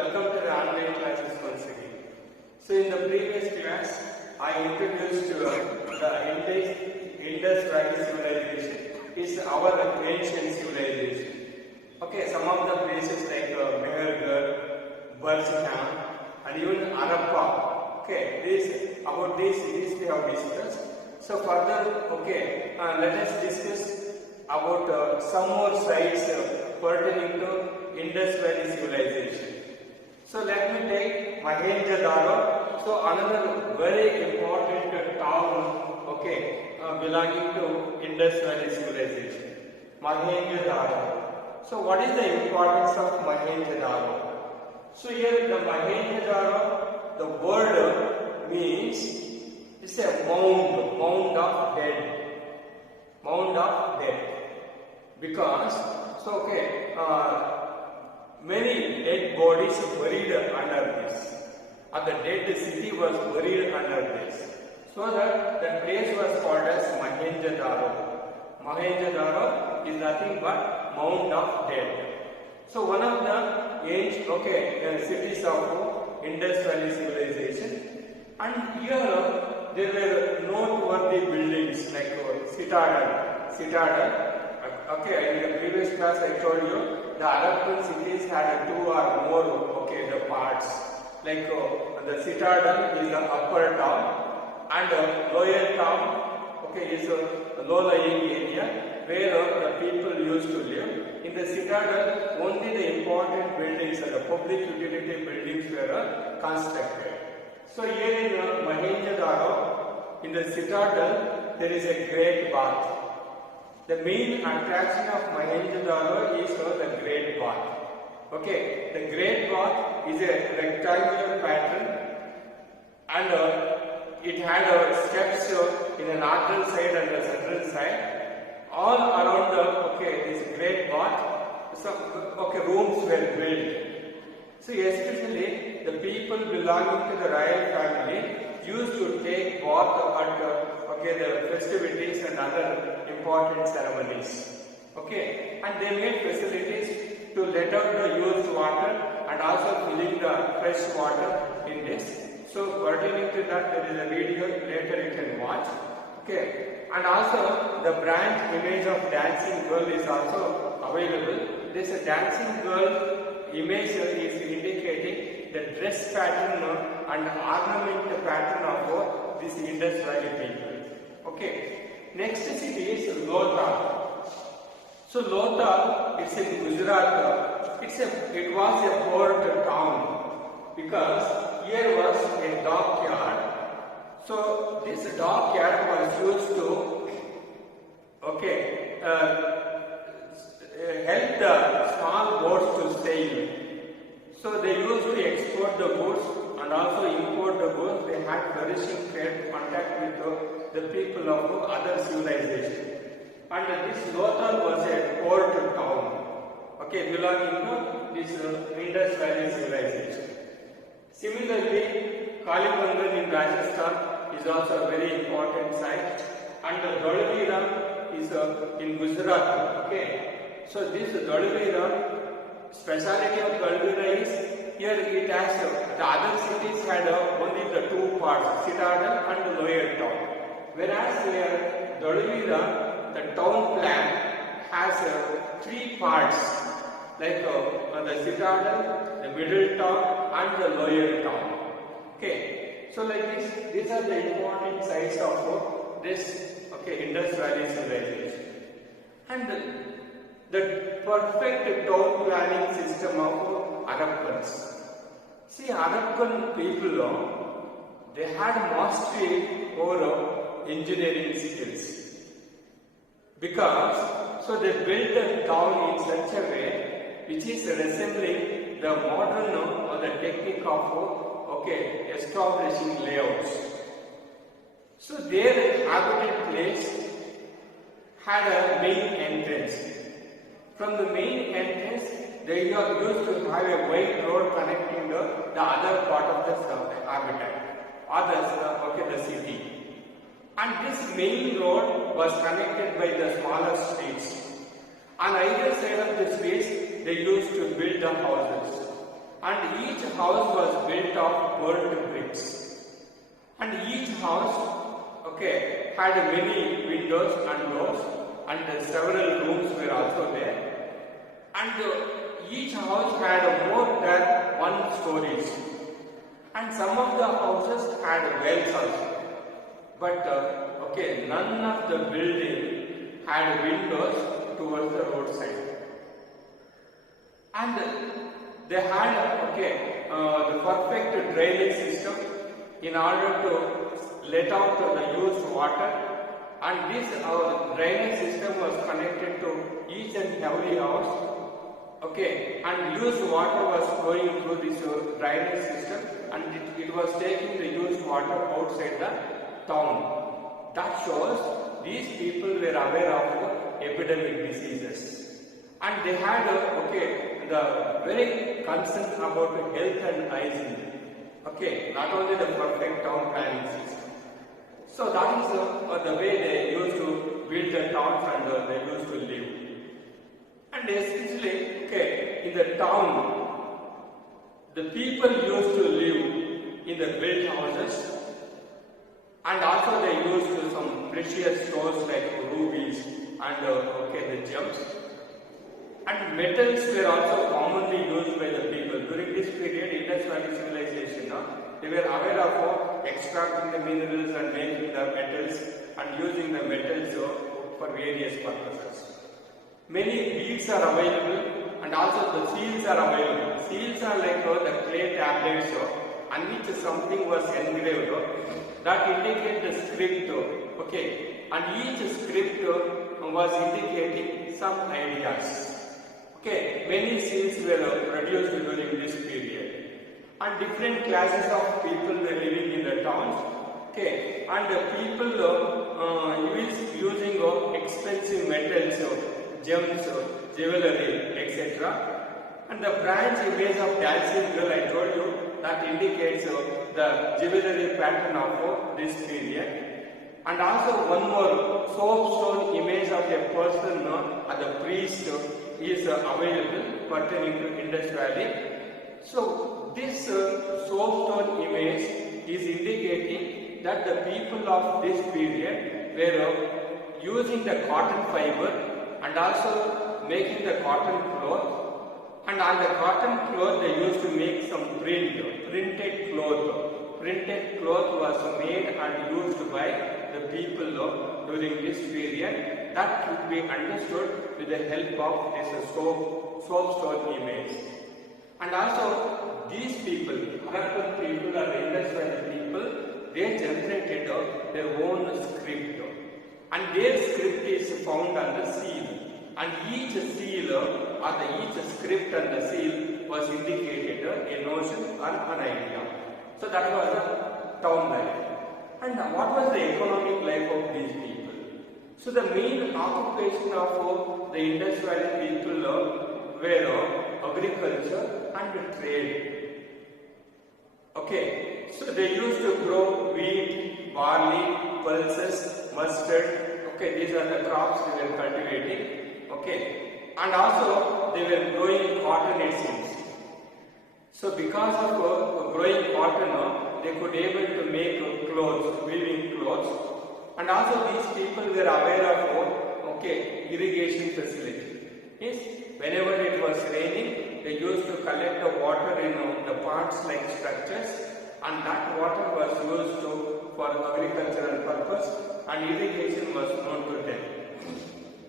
Welcome to the online classes once again. So in the previous class, I introduced the Indus Valley civilization is our ancient civilization. Okay, some of the places like Mehergarh, Burjkham, and even Harappa. Okay, these we have discussed. So further, okay, let us discuss about some more sites pertaining to Indus Valley civilization. So let me take Mohenjo-daro. So another very important town, okay, belonging to Indus Valley civilization, Mohenjo-daro. So what is the importance of Mohenjo-daro? So here the Mohenjo-daro, the word means it's a mound of dead. Because so okay, many dead bodies buried under this, or the dead city was buried under this, so that the place was called as Mohenjo-daro. Mohenjo-daro is nothing but mound of dead. So one of the ancient cities of Indus Valley civilization, and here there were noteworthy buildings like citadel. Okay, in the previous class I told you the Harappan cities had two or more the parts. Like the citadel is the upper town, and lower town is a low-lying area where the people used to live. In the citadel, only the important buildings and the public utility buildings were constructed. So here in Mohenjo-daro, in the citadel, there is a great bath. The main attraction of Mohenjo-daro is the Great Bath. Okay, the Great Bath is a rectangular pattern, and it had steps in the northern side and the southern side. All around this Great Bath, rooms were built. So especially the people belonging to the royal family used to take bath at the festivities and other important ceremonies. Okay, and they made facilities to let out the used water and also filling the fresh water in this. So pertaining to that, there is a video later you can watch. Okay, and also the brand image of dancing girl is also available. This dancing girl image is indicating the dress pattern and ornament pattern of this Indus Valley people. Okay, next city is Lothal. So Lothal, it's in Gujarat. It was a port town because here was a dockyard. So this dockyard was used to help the small boats to sail. So they used to export the goods and also import the goods. They had flourishing trade contact with the people of other civilizations. And this Lothal was a port town, belonging to this Indus Valley civilization. Similarly, Kalibangan in Rajasthan is also a very important site, and Dholavira is in Gujarat. Okay, so this Dholavira, speciality of Dholavira is here it has the other cities had only the two parts, citadel and lower town. Whereas here Dholavira, the town plan has three parts, like the citadel, the middle town and the lower town. Okay, so like this, these are the important sites of this Indus Valley civilization. And the perfect town planning system of Harappans. See, Harappan people, they had mastery over engineering skills. Because, so they built the town in such a way which is resembling the modern or the technique of establishing layouts. So their habited place had a main entrance. From the main entrance, they used to have a wide road connecting the other part of the habitat, or the city. And this main road was connected by the smaller streets. On either side of the streets, they used to build the houses. and each house was built of burnt bricks. And each house, okay, had many windows and doors, and several rooms were also there. And each house had more than one stories. And some of the houses had wells also. But okay, none of the building had windows towards the roadside. And they had the perfect drainage system in order to let out the used water, and this drainage system was connected to each and every house. Okay, and used water was flowing through this drainage system, and it was taking the used water outside the town. That shows these people were aware of epidemic diseases, and they had the very concern about health and hygiene. Okay, not only the perfect town planning system. So that is the way they used to build the towns and they used to live. And especially, in the town, the people used to live in the built houses, and also they used some precious stones like rubies and the gems. And metals were also commonly used by the people. During this period, Indus Valley civilization, they were aware of extracting the minerals and making the metals and using the metals for various purposes. Many beads are available, and also the seals are available. Seals are like the clay tablets on which something was engraved that indicate the script. And each script was indicating some ideas. Many seals were produced during this period, and different classes of people were living in the towns. And the people using expensive metals, gems, jewelry, etc. And the bronze image of dancing girl, I told you, that indicates the jewelry pattern of this period. And also one more soapstone image of a person, the priest, is available pertaining to Indus Valley. So this soapstone image is indicating that the people of this period were using the cotton fiber and also making the cotton cloth, and on the cotton cloth they used to make some printed cloth. Printed cloth was made and used by the people during this period. That could be understood with the help of this soapstone image. And also these people, Harappan people or the Indus Valley people, they generated their own script, and their script is found on the seal, and each seal or each script on the seal was indicated a notion or an idea. So that was the town life. And what was the economic life of these people? So the main occupation of the Indus Valley people were agriculture and trade. So they used to grow wheat, barley, pulses, mustard. These are the crops they were cultivating. And also they were growing cotton, it seems. So because of growing cotton, they could able to make clothes, weaving clothes. And also these people were aware of irrigation facility. Yes, whenever it was raining, they used to collect the water in the ponds-like structures, and that water was used for agricultural purpose, and irrigation was known to them.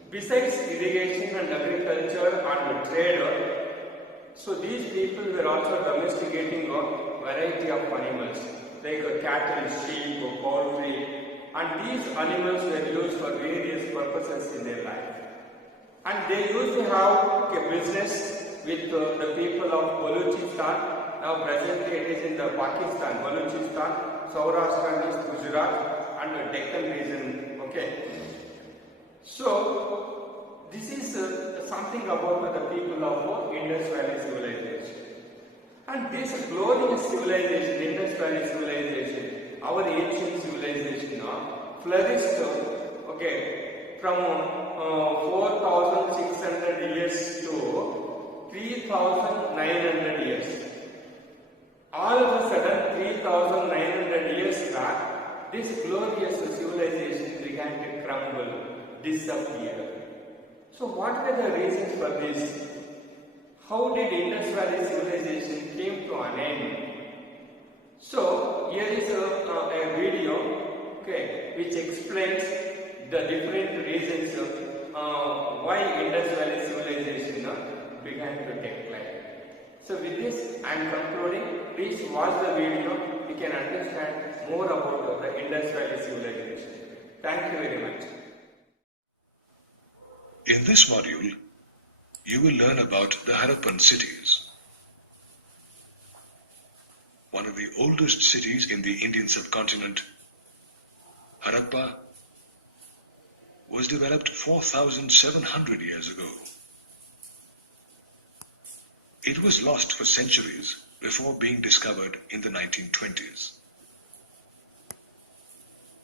Besides irrigation and agriculture and trade, so these people were also domesticating a variety of animals like cattle, sheep, poultry, and these animals were used for various purposes in their life. And they used to have a business with the people of Balochistan. Now presently it is in the Pakistan, Balochistan, Saurashtra is Gujarat, and the Deccan region. So this is something about the people of Indus Valley civilization. And this glorious civilization, Indus Valley civilization, our ancient civilization, flourished from 4,600 years to 3,900 years. all of a sudden 3,900 years back, this glorious civilization began to crumble, disappear. So what were the reasons for this? How did Indus Valley civilization came to an end? So here is a video, okay, which explains the different reasons why Indus Valley civilization began to decline. So with this I am concluding. Please watch the video. You can understand more about the Indus Valley civilization. Thank you very much. In this module, you will learn about the Harappan cities. One of the oldest cities in the Indian subcontinent, Harappa, was developed 4,700 years ago. It was lost for centuries before being discovered in the 1920s.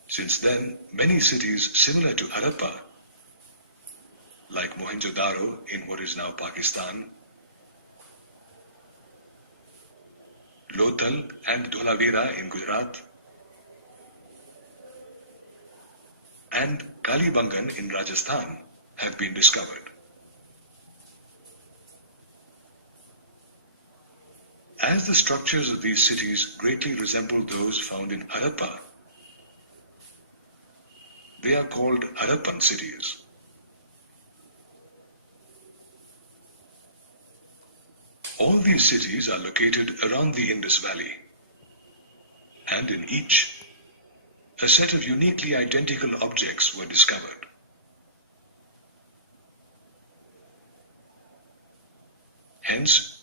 Since then, many cities similar to Harappa, like Mohenjo-daro in what is now Pakistan, Lothal and Dholavira in Gujarat, and Kalibangan in Rajasthan have been discovered. As the structures of these cities greatly resemble those found in Harappa, they are called Harappan cities. All these cities are located around the Indus Valley, and in each, a set of uniquely identical objects were discovered. Hence,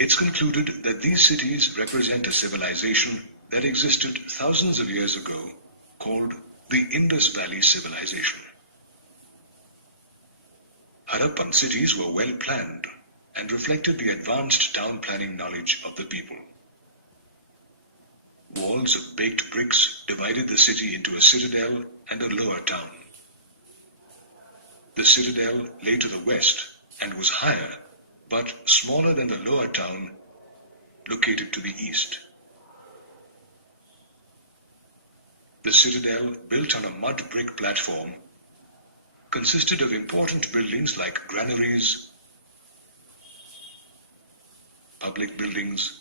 it's concluded that these cities represent a civilization that existed thousands of years ago, called the Indus Valley Civilization. Harappan cities were well planned and reflected the advanced town planning knowledge of the people. Walls of baked bricks divided the city into a citadel and a lower town. The citadel lay to the west and was higher, but smaller than the lower town located to the east. The citadel, built on a mud brick platform, consisted of important buildings like granaries, public buildings,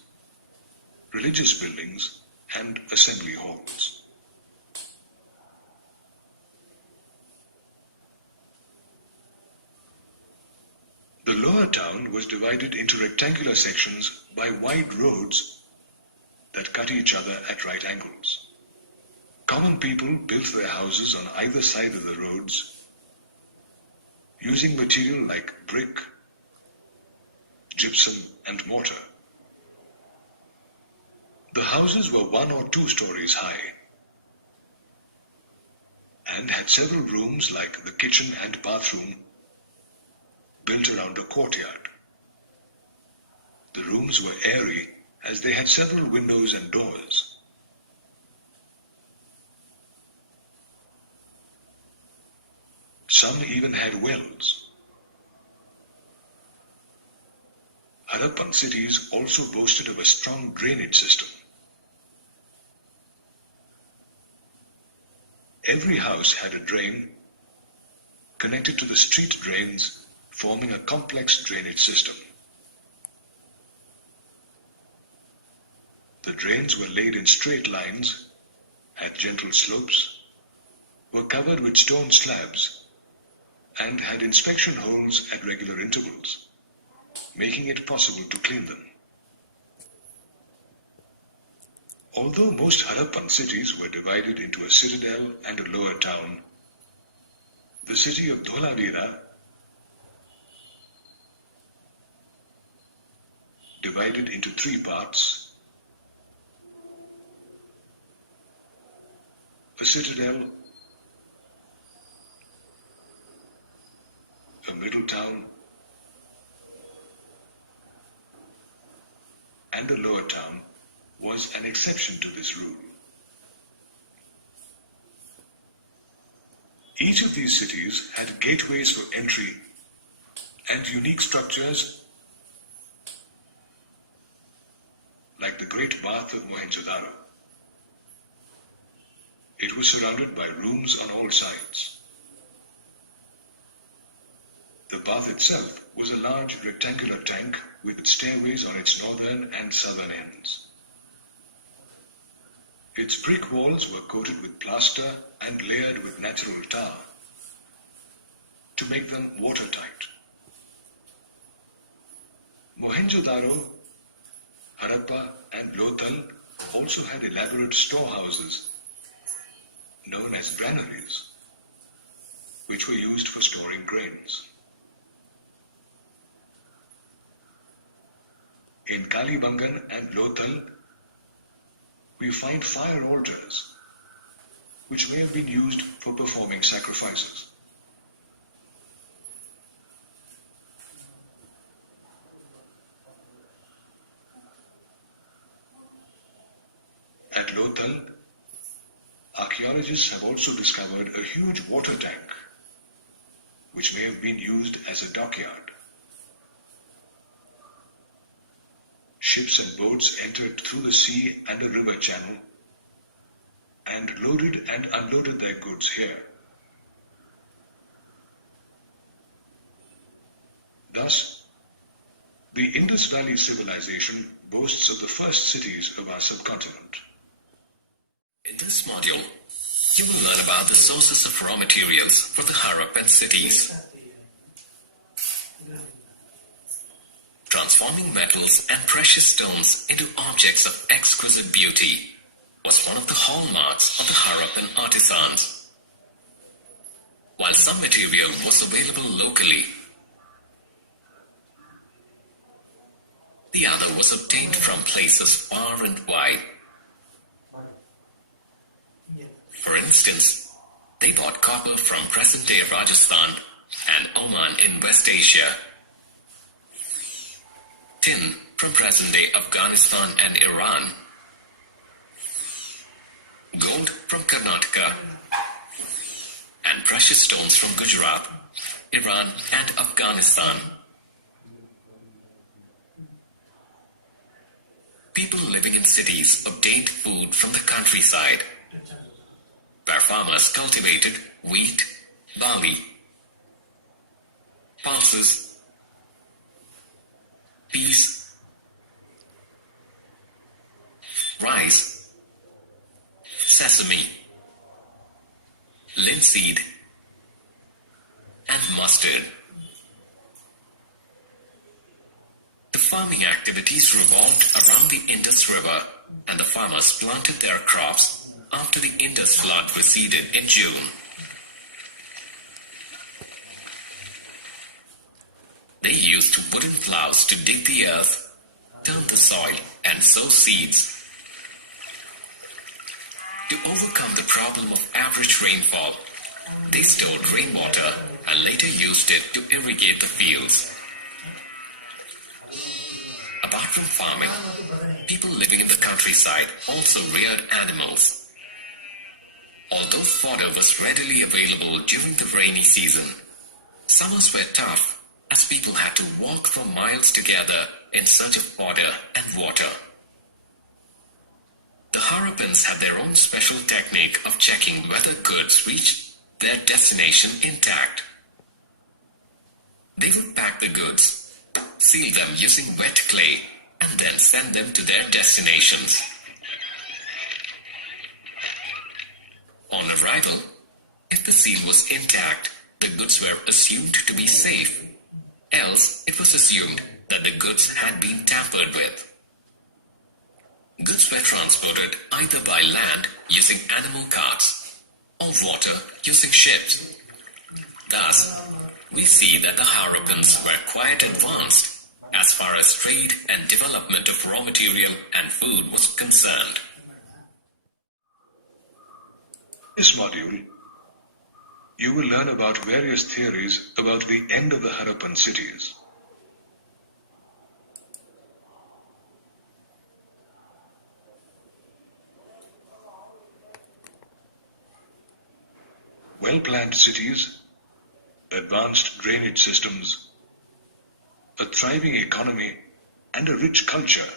religious buildings, and assembly halls. The lower town was divided into rectangular sections by wide roads that cut each other at right angles. Common people built their houses on either side of the roads using material like brick, gypsum, and mortar. The houses were 1 or 2 stories high and had several rooms like the kitchen and bathroom built around a courtyard. The rooms were airy as they had several windows and doors. Some even had wells. Harappan cities also boasted of a strong drainage system. Every house had a drain connected to the street drains, forming a complex drainage system. The drains were laid in straight lines, had gentle slopes, were covered with stone slabs, and had inspection holes at regular intervals, making it possible to clean them. Although most Harappan cities were divided into a citadel and a lower town, the city of Dholavira, divided into 3 parts, a citadel, a middle town, and a lower town, was an exception to this rule. Each of these cities had gateways for entry and unique structures like the Great Bath of Mohenjo-daro. It was surrounded by rooms on all sides. The bath itself was a large rectangular tank with stairways on its northern and southern ends. Its brick walls were coated with plaster and layered with natural tar to make them watertight. Mohenjo-daro, Harappa and Lothal also had elaborate storehouses known as granaries, which were used for storing grains. In Kalibangan and Lothal, we find fire altars, which may have been used for performing sacrifices. At Lothal, archaeologists have also discovered a huge water tank, which may have been used as a dockyard. Ships and boats entered through the sea and a river channel and loaded and unloaded their goods here. Thus, the Indus Valley civilization boasts of the first cities of our subcontinent. In this module, you will learn about the sources of raw materials for the Harappan cities. Transforming metals and precious stones into objects of exquisite beauty was one of the hallmarks of the Harappan artisans. While some material was available locally, the other was obtained from places far and wide. For instance, they bought copper from present-day Rajasthan and Oman in West Asia, tin from present-day Afghanistan and Iran, gold from Karnataka, and precious stones from Gujarat, Iran and Afghanistan. People living in cities obtained food from the countryside, where farmers cultivated wheat, barley, pulses, peas, rice, sesame, linseed, and mustard. The farming activities revolved around the Indus River, and the farmers planted their crops after the Indus flood receded in June. They used wooden plows to dig the earth, turn the soil, and sow seeds. To overcome the problem of average rainfall, they stored rainwater and later used it to irrigate the fields. Apart from farming, people living in the countryside also reared animals. Although fodder was readily available during the rainy season, summers were tough as people had to walk for miles together in search of fodder and water. The Harappans had their own special technique of checking whether goods reached their destination intact. They would pack the goods, seal them using wet clay, and then send them to their destinations. On arrival, if the seal was intact, the goods were assumed to be safe. Else, it was assumed that the goods had been tampered with. Goods were transported either by land using animal carts or water using ships. Thus, we see that the Harappans were quite advanced as far as trade and development of raw material and food was concerned. In this module, you will learn about various theories about the end of the Harappan cities. Well-planned cities, advanced drainage systems, a thriving economy, and a rich culture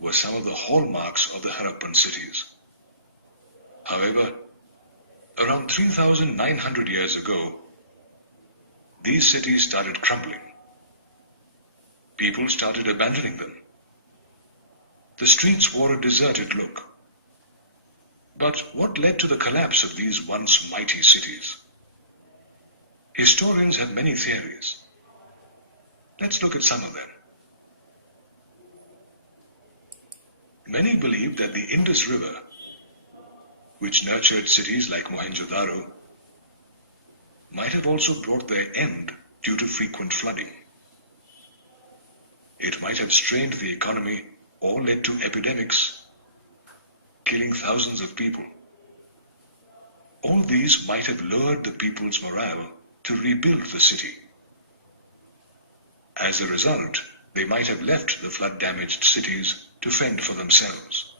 were some of the hallmarks of the Harappan cities. However, around 3,900 years ago, these cities started crumbling. People started abandoning them. The streets wore a deserted look. But what led to the collapse of these once mighty cities? Historians have many theories. Let's look at some of them. Many believe that the Indus River, which nurtured cities like Mohenjo-daro, might have also brought their end due to frequent flooding. It might have strained the economy or led to epidemics, killing thousands of people. All these might have lowered the people's morale to rebuild the city. As a result, they might have left the flood-damaged cities to fend for themselves.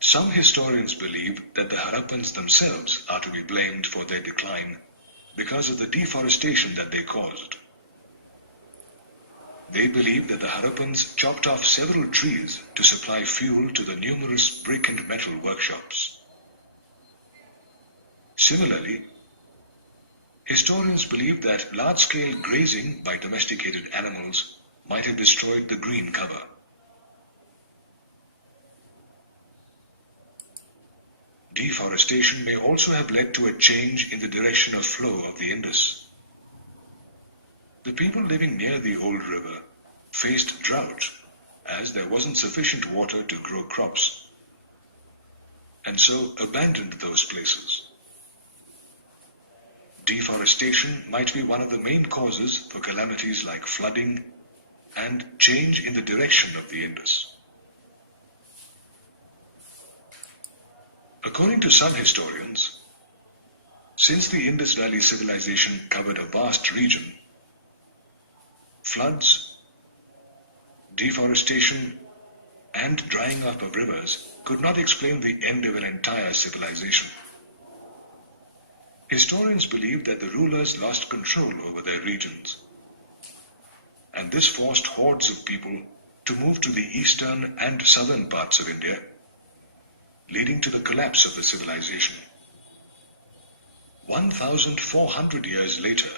Some historians believe that the Harappans themselves are to be blamed for their decline because of the deforestation that they caused. They believe that the Harappans chopped off several trees to supply fuel to the numerous brick and metal workshops. Similarly, historians believe that large-scale grazing by domesticated animals might have destroyed the green cover. Deforestation may also have led to a change in the direction of flow of the Indus. The people living near the old river faced drought as there wasn't sufficient water to grow crops, and so abandoned those places. Deforestation might be one of the main causes for calamities like flooding and change in the direction of the Indus. According to some historians, since the Indus Valley civilization covered a vast region, floods, deforestation, and drying up of rivers could not explain the end of an entire civilization. Historians believe that the rulers lost control over their regions, and this forced hordes of people to move to the eastern and southern parts of India, leading to the collapse of the civilization. 1,400 years later,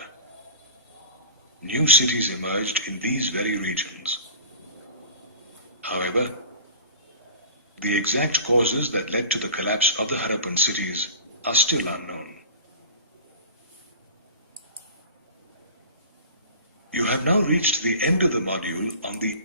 new cities emerged in these very regions. However, the exact causes that led to the collapse of the Harappan cities are still unknown. You have now reached the end of the module on the